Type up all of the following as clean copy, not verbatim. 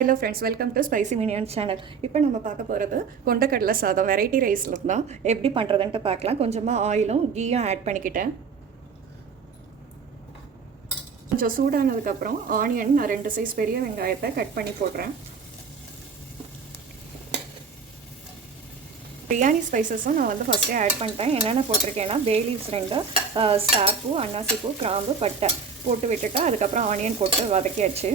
Hello friends, welcome to spicy minion channel. இப்போ நம்ம பார்க்க போகிறது கொண்டக்கடலை சாதம் வெரைட்டி ரைஸில் தான் எப்படி பண்ணுறதுன்ட்டு பார்க்கலாம். கொஞ்சமாக ஆயிலும் கீயும் ஆட் பண்ணிக்கிட்டேன். கொஞ்சம் சூடானதுக்கப்புறம் ஆனியன் நான் 2 சைஸ் பெரிய வெங்காயத்தை கட் பண்ணி போடுறேன். பிரியாணி ஸ்பைசஸும் நான் வந்து ஃபஸ்ட்டே ஆட் பண்ணிட்டேன். என்னென்ன போட்டிருக்கேன்னா பே லீவ்ஸ் 2, ஸ்டார் பூ, அன்னாசி பூ, கிராம்பு, பட்டை போட்டு விட்டுட்டு அதுக்கப்புறம் ஆனியன் போட்டு வதக்கியாச்சு.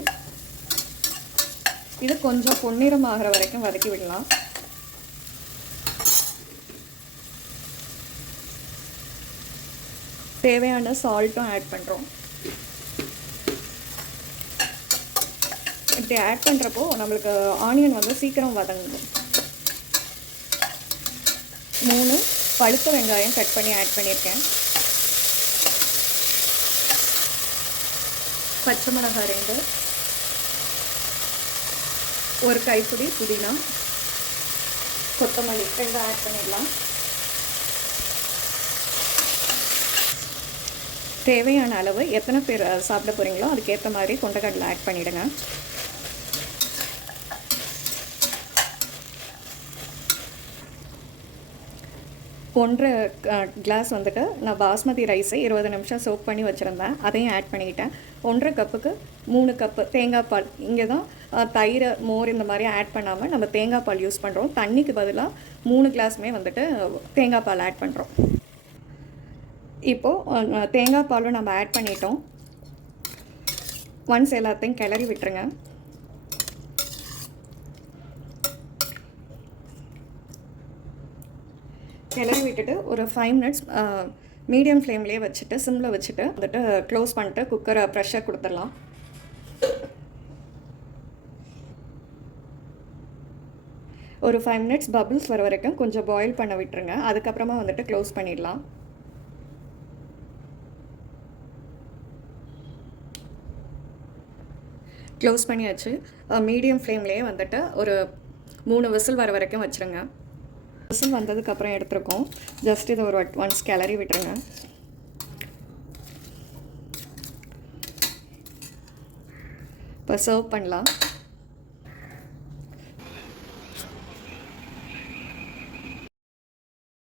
இது கொஞ்சம் பொன்னிறம் ஆகிற வரைக்கும் வதக்கி விடலாம். தேவையான சால்ட்டும் ஆட் பண்ணுறோம். இப்படி ஆட் பண்ணுறப்போ நம்மளுக்கு ஆனியன் வந்து சீக்கிரம் வதங்கும். 3 பழுத்த வெங்காயம் கட் பண்ணி ஆட் பண்ணியிருக்கேன். பச்சை மிளகாய் 2, ஒரு கைப்பிடி புதினா, கொத்தமல்லி 2 ஆட் பண்ணிடலாம். தேவையான அளவு எத்தனை பேர் சாப்பிட போகிறீங்களோ அதுக்கேற்ற மாதிரி கொண்டக்கடலை ஆட் பண்ணிவிடுங்க. ஒன்றரை கிளாஸ் வந்துட்டு நான் பாஸ்மதி ரைஸை 20 நிமிஷம் சோக் பண்ணி வச்சுருந்தேன். அதையும் ஆட் பண்ணிக்கிட்டேன். 1.5 கப்புக்கு 3 கப்பு தேங்காய் பால். இங்கே தான் தயிர், மோர் இந்த மாதிரி ஆட் பண்ணாமல் நம்ம தேங்காய் பால் யூஸ் பண்ணுறோம். தண்ணிக்கு பதிலாக 3 கிளாஸுமே வந்துட்டு தேங்காய் பால் ஆட் பண்ணுறோம். இப்போது தேங்காய் பாலும் நம்ம ஆட் பண்ணிட்டோம். ஒன்ஸ் எல்லாத்தையும் கிளறி விட்டுருங்க. கிளறி விட்டுட்டு ஒரு 5 மினிட்ஸ் மீடியம் ஃப்ளேம்லேயே வச்சுட்டு சிம்மில் வச்சுட்டு வந்துட்டு க்ளோஸ் பண்ணிட்டு குக்கரை ப்ரெஷர் கொடுத்துடலாம். ஒரு 5 மினிட்ஸ் பபிள்ஸ் வர வரைக்கும் கொஞ்சம் பாயில் பண்ண விட்டுருங்க. அதுக்கப்புறமா வந்துட்டு க்ளோஸ் பண்ணிடலாம். க்ளோஸ் பண்ணியாச்சு. மீடியம் ஃப்ளேம்லேயே வந்துட்டு ஒரு 3 விசில் வர வரைக்கும் வச்சுருங்க. விசில் வந்ததுக்கப்புறம் எடுத்துருக்கோம். ஜஸ்ட் இதை ஒரு ஒன்ஸ் கிளறி விட்டுருங்க. இப்போ சர்வ் பண்ணலாம்.